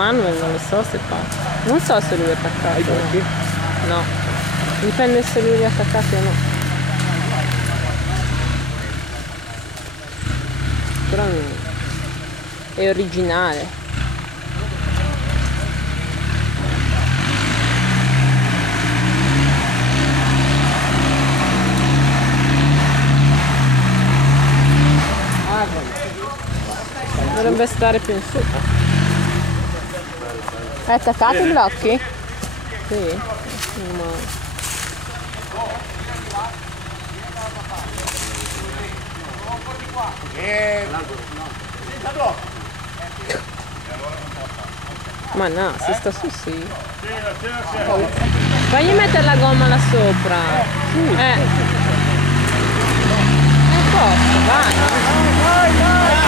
Manuel non lo so se fa. Non so se lui è attaccato. No. Dipende se lui è attaccato o no. Però è originale. Dovrebbe stare più in su. È attaccato i blocchi? Sì. No. Ma no, si sta su sì. Fagli mettere la gomma là sopra. Posto, vai.